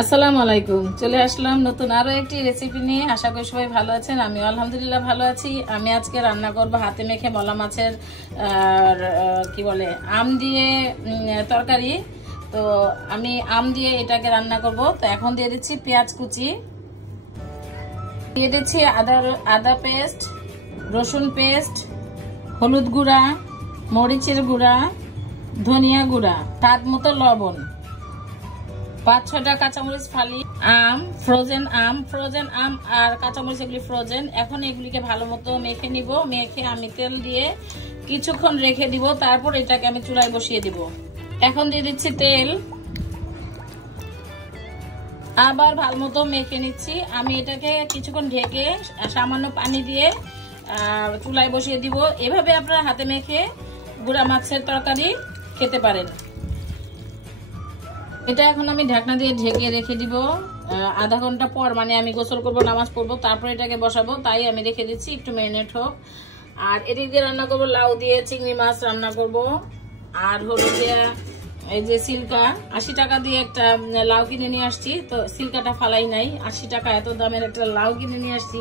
আসসালামু আলাইকুম। চলে আসলাম নতুন আরো একটি রেসিপি নিয়ে। আশা করি সবাই ভালো আছেন। আমি আলহামদুলিল্লাহ ভালো আছি। আমি আজকে রান্না করব হাতে মেখে মলা মাছের কি বলে আম দিয়ে তরকারি। তো আমি আম দিয়ে এটাকে রান্না করব। তো এখন দিয়ে দিচ্ছি পেঁয়াজ কুচি, দিয়ে দিচ্ছি আদা পেস্ট, রসুন পেস্ট, হলুদ গুঁড়া, মরিচের গুঁড়া, ধনিয়া গুঁড়া, স্বাদ মতো লবণ, 5-6টা কাঁচামরিচ ফালি, ফ্রোজেন আম আর কাঁচামরিচ এগুলি ফ্রোজেন। এখন এগুলিকে ভালো মতো মেখে নিব। মেখে আমি তেল দিয়ে কিছুক্ষণ রেখে দিব, তারপর এটাকে আমি চুলায় বসিয়ে দিব। এখন দিয়ে দিচ্ছি তেল, আবার ভালো মতো মেখে নিচ্ছি। আমি এটাকে কিছুক্ষণ ঢেকে সামান্য পানি দিয়ে চুলায় বসিয়ে দিব। এভাবে আপনারা হাতে মেখে গুঁড়া মাছের তরকারি খেতে পারেন। এটা এখন আমি ঢাকনা দিয়ে ঢেকে রেখে দিব। আধা ঘন্টা পর মানে আমি গোসল করব, নামাজ পড়বো, তারপর এটাকে বসাবো, তাই আমি রেখে দিচ্ছি একটু ম্যারিনেট হোক। আর এদিক দিয়ে রান্না করবো লাউ দিয়ে চিংড়ি মাছ রান্না করব। আর হলো দিয়ে এই যে সিল্কা, 80 টাকা দিয়ে একটা লাউ কিনে নিয়ে আসছি। তো সিল্কাটা ফালাই নাই, 80 টাকা এত দামের একটা লাউ কিনে নিয়ে আসছি।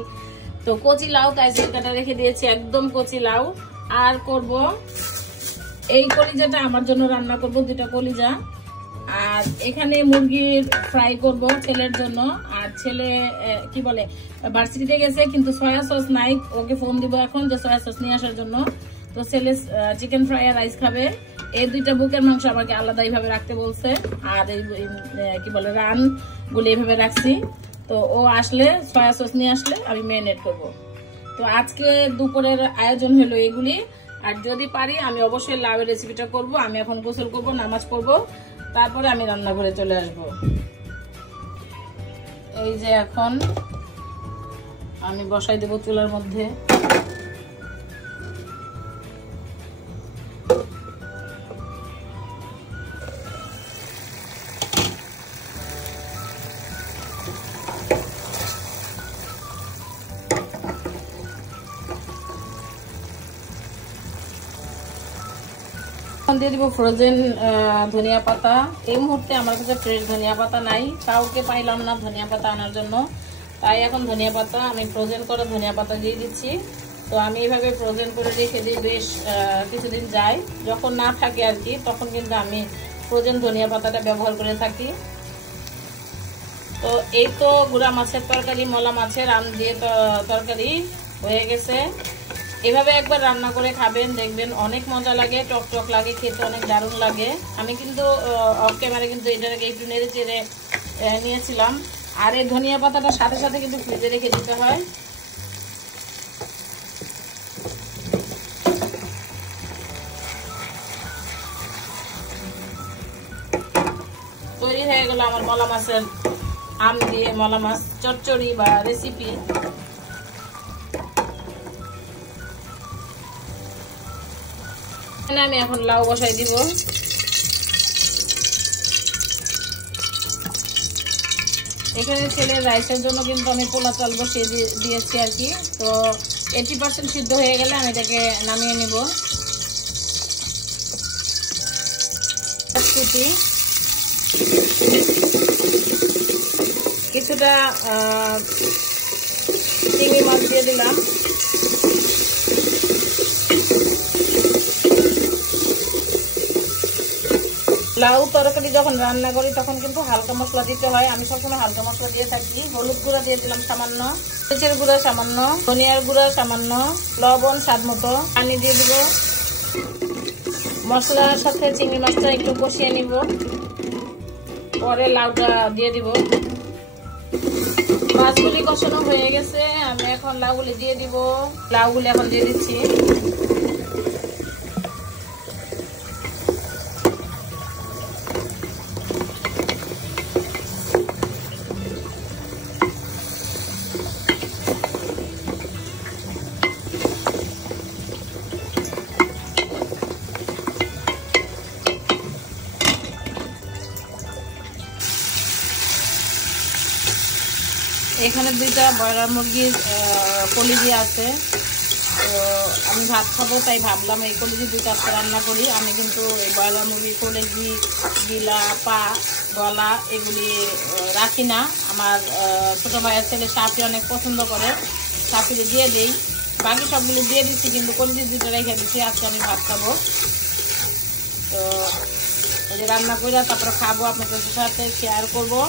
তো কচি লাউ, তাই সিল্কাটা রেখে দিয়েছি, একদম কচি লাউ। আর করব এই কলিজাটা আমার জন্য রান্না করব, 2টা কলিজা। আর এখানে মুরগির ফ্রাই করব ছেলের জন্য। আর ছেলে কি বলে ভার্সিটিতে গেছে, কিন্তু সয়া সস নাই। ওকে ফোন দিব এখন যে সয়া সস নিয়ে আসার জন্য। তো ছেলে চিকেন ফ্রাই আর রাইস খাবে। এই 2টা বুকের মাংস আমাকে আলাদা এইভাবে রাখতে বলছে। আর এই কি বলে রান গুলি এইভাবে রাখছি। তো ও আসলে সয়া সস নিয়ে আসলে আমি ম্যারিনেট করব। তো আজকে দুপুরের আয়োজন হলো এগুলি। আর যদি পারি আমি অবশ্যই লাউয়ের রেসিপিটা করব। আমি এখন গোসল করব, নামাজ পড়বো, তারপরে আমি রান্নাঘরে চলে আসব। এই যে এখন আমি বসাই দেব চুলার মধ্যে। দিয়ে দিব ফ্রোজেন ধনিয়া পাতা। এই মুহূর্তে আমার কাছে ফ্রেশ ধনিয়া পাতা নাই, কাউকে পাইলাম না ধনিয়া পাতা আনার জন্য, তাই এখন ধনিয়া পাতা আমি ফ্রোজেন করে ধনিয়া পাতা দিয়ে দিচ্ছি। তো আমি এইভাবে ফ্রোজেন করে রেখে দিই, বেশ কিছুদিন যায়। যখন না থাকে আর কি, তখন কিন্তু আমি ফ্রোজেন ধনিয়া পাতাটা ব্যবহার করে থাকি। তো এই তো গুঁড়া মাছের তরকারি, মলা মাছের আম দিয়ে তরকারি হয়ে গেছে। এভাবে একবার রান্না করে খাবেন, দেখবেন অনেক মজা লাগে, টক টক লাগে, খেতে অনেক দারুণ লাগে। আমি কিন্তু অফ ক্যামেরা কিন্তু এটাকে একটু নেড়ে চেড়ে নিয়েছিলাম। আর এই ধনিয়া পাতাটা সাথে সাথে কিন্তু ফ্রিজে রেখে দিতে হয়। তৈরি হয়ে গেল আমার মলা মাছের আম দিয়ে মলা মাছ চচ্চড়ি বা রেসিপি। আমি এখন লাউ বসাই দিব। এখানে ছেলের রাইসের জন্য কিন্তু আমি পোলা চাল বসিয়ে দিয়েছি আর কি। তো 80% সিদ্ধ হয়ে গেলে আমি এটাকে নামিয়ে নিব। কিছুটা চিংড়ি মাছ দিয়ে দিলাম। লাউ তরকারি যখন রান্না করি তখন কিন্তু হালকা মশলা দিতে হয়। আমি সবসময় হালকা মশলা দিয়ে থাকি। হলুদ গুঁড়া দিয়ে দিলাম সামান্য, মরিচের গুঁড়া সামান্য, ধনিয়ার গুঁড়া সামান্য, লবণ স্বাদ মতো, পানি দিয়ে দিব। মশলার সাথে চিংড়ি মাছটা একটু কষিয়ে নিব, পরে লাউটা দিয়ে দিব। মাছগুলি কষানো হয়ে গেছে, আমি এখন লাউগুলি দিয়ে দিব। লাউগুলি এখন দিয়ে দিচ্ছি। এখানে 2টা ব্রয়লার মুরগির কলিজি আছে। তো আমি ভাত খাবো, তাই ভাবলাম এই কলেজি দুটো আজকে রান্না করি। আমি কিন্তু এই ব্রয়লার মুরগির কলেজি, গিলা, পা, গলা এগুলি রাখি না। আমার ছোটো ভাইয়ের ছেলে সাপি অনেক পছন্দ করে, সাপিরে দিয়ে দেই। বাকি সবগুলো দিয়ে দিচ্ছি, কিন্তু কলেজি দুটো রেখে দিচ্ছি, আজকে আমি ভাত খাবো। তো এই যে রান্না করে তারপরে খাবো, আপনাদের সাথে শেয়ার করবো।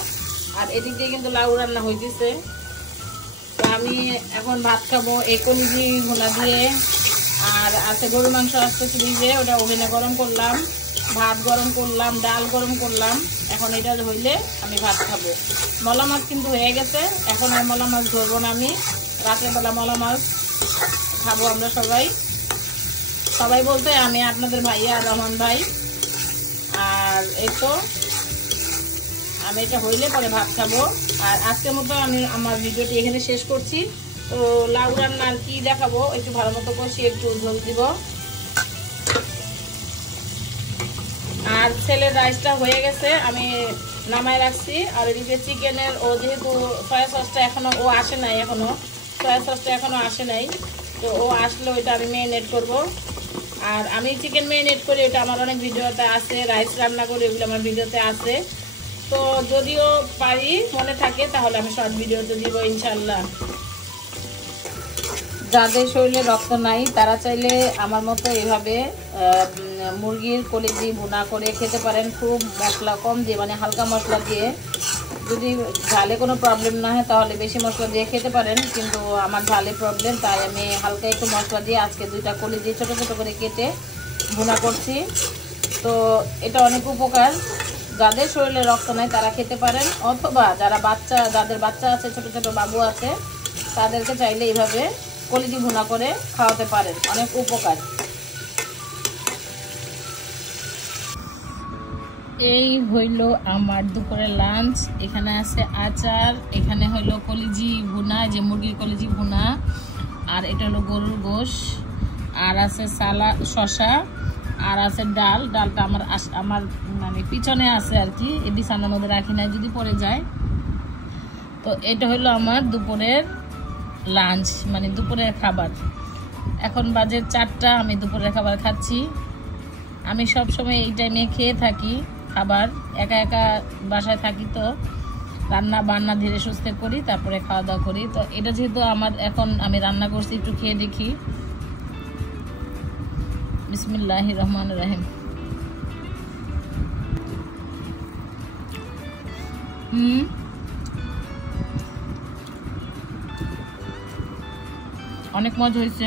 আর এদিক দিয়ে কিন্তু লাউ রান্না হইতেছে। তো আমি এখন ভাত খাবো এই কলিজি ভুনা দিয়ে। আর আছে গরুর মাংস আসছে ফ্রিজে, ওটা ওভেনে গরম করলাম, ভাত গরম করলাম, ডাল গরম করলাম। এখন এটা হইলে আমি ভাত খাবো। মলা মাছ কিন্তু হয়ে গেছে, এখন আর মলা মাছ ধরবো না আমি। রাতের বেলা মলা মাছ খাবো আমরা সবাই। সবাই বলতে আমি আপনাদের ভাইয়া আর রহমান ভাই। আর এই তো আমি এটা হইলে পরে ভাত খাবো। আর আজকের মতো আমি আমার ভিডিওটি এখানে শেষ করছি। তো লাউ রান্না আর কি দেখাবো, একটু ভালো মতো কষিয়ে একটু ঝোল দিব। আর ছেলের রাইসটা হয়ে গেছে, আমি নামায় রাখছি। আর এদিকে চিকেনের ও যেহেতু সয়া সসটা এখনো ও আসে নাই, সয়া সসটা এখনো আসে নাই, তো ও আসলে ওইটা আমি ম্যারিনেট করব। আর আমি চিকেন ম্যারিনেট করি, ওটা আমার অনেক ভিডিওতে আছে। রাইস রান্না করি, ওগুলো আমার ভিডিওতে আছে। তো যদিও পারি মনে থাকে তাহলে আমি শর্ট ভিডিওতে দিব ইনশাল্লাহ। যাদের শরীরে রক্ত নাই তারা চাইলে আমার মতো এভাবে মুরগির কলিজি ভুনা করে খেতে পারেন, খুব মশলা কম দিয়ে, মানে হালকা মশলা দিয়ে। যদি ঝালে কোনো প্রবলেম না হয় তাহলে বেশি মশলা দিয়ে খেতে পারেন, কিন্তু আমার ঝালে প্রবলেম, তাই আমি হালকা একটু মশলা দিয়ে আজকে দুইটা কলিজি ছোটো ছোটো করে কেটে ভুনা করছি। তো এটা অনেক উপকার, যাদের শরীরে রক্ত নাই তারা খেতে পারেন, অথবা যাদের বাচ্চা আছে, ছোট ছোট বাবু আছে, তাদেরকে চাইলে এইভাবে কলিজি ভুনা করে খাওয়াতে পারেন, অনেক উপকার। এই হইল আমার দুপুরের লাঞ্চ। এখানে আছে আচার, এখানে হইল কলিজি ভুনা, যে মুরগির কলিজি ভুনা, আর এটা হলো গরুর গোশ, আর আছে সালাদ, শসা, আর আছে ডালটা আমার মানে পিছনে আছে আর কি, এই বিছানার মধ্যে রাখি না, যদি পড়ে যায়। তো এটা হলো আমার দুপুরের লাঞ্চ, মানে দুপুরের খাবার। এখন বাজে 4টা, আমি দুপুরের খাবার খাচ্ছি। আমি সব সময় এই টাইমে খেয়ে থাকি খাবার, একা একা বাসায় থাকি, তো রান্না বান্না ধীরে সুস্থে করি, তারপরে খাওয়া দাওয়া করি। তো এটা যেহেতু আমার, এখন আমি রান্না করছি, একটু খেয়ে দেখি। বিসমিল্লাহির রহমানির রহিম। অনেক মজা হয়েছে।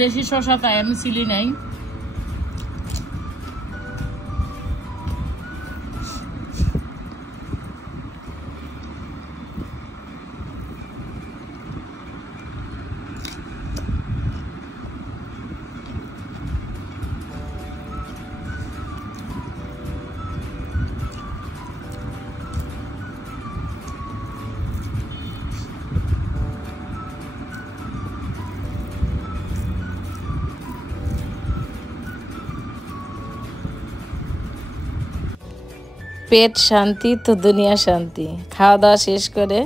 দেশি শসা, তাই আমি চিলি নাই। পেট শান্তি তো দুনিয়া শান্তি। খাওয়া দাওয়া শেষ করে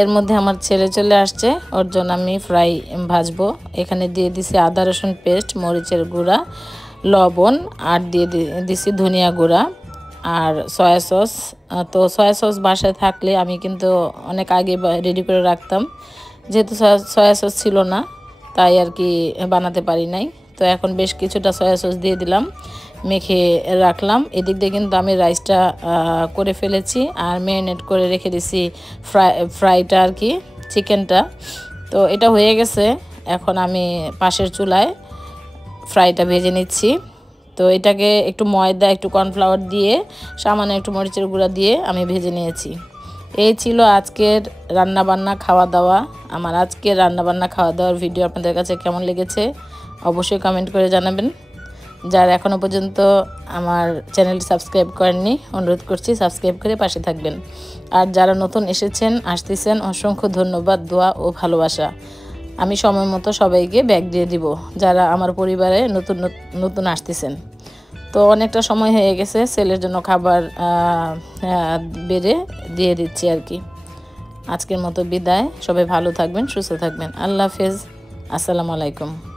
এর মধ্যে আমার ছেলে চলে আসছে, ওর জন্য আমি ফ্রাই ভাজবো। এখানে দিয়ে দিছি আদা রসুন পেস্ট, মরিচের গুঁড়া, লবণ, আর দিয়ে দিছি ধনিয়া গুঁড়া আর সয়া সস। তো সয়া সস বাসায় থাকলে আমি কিন্তু অনেক আগে রেডি করে রাখতাম, যেহেতু সয়া সস ছিল না তাই আর কি বানাতে পারি নাই। তো এখন বেশ কিছুটা সয়া সস দিয়ে দিলাম, মেখে রাখলাম। এদিক দিয়ে কিন্তু আমি রাইসটা করে ফেলেছি, আর ম্যারিনেট করে রেখে দিছি ফ্রাইটা আর কি, চিকেনটা। তো এটা হয়ে গেছে, এখন আমি পাশের চুলায় ফ্রাইটা ভেজে নিচ্ছি। তো এটাকে একটু ময়দা, একটু কর্নফ্লাওয়ার দিয়ে, সামান্য একটু মরিচের গুঁড়া দিয়ে আমি ভেজে নিয়েছি। এই ছিল আজকের রান্নাবান্না খাওয়া দাওয়া। আমার আজকের রান্নাবান্না খাওয়া দাওয়ার ভিডিও আপনাদের কাছে কেমন লেগেছে অবশ্যই কমেন্ট করে জানাবেন। যারা এখনও পর্যন্ত আমার চ্যানেলটি সাবস্ক্রাইব করেননি, অনুরোধ করছি সাবস্ক্রাইব করে পাশে থাকবেন। আর যারা নতুন আসতেছেন, অসংখ্য ধন্যবাদ, দোয়া ও ভালোবাসা। আমি সময় মতো সবাইকে ব্যাগ দিয়ে দিব যারা আমার পরিবারে নতুন আসতেছেন। তো অনেকটা সময় হয়ে গেছে, ছেলের জন্য খাবার বেড়ে দিয়ে দিচ্ছি আর কি। আজকের মতো বিদায়। সবাই ভালো থাকবেন, সুস্থ থাকবেন। আল্লাহ হাফেজ, আসসালামু আলাইকুম।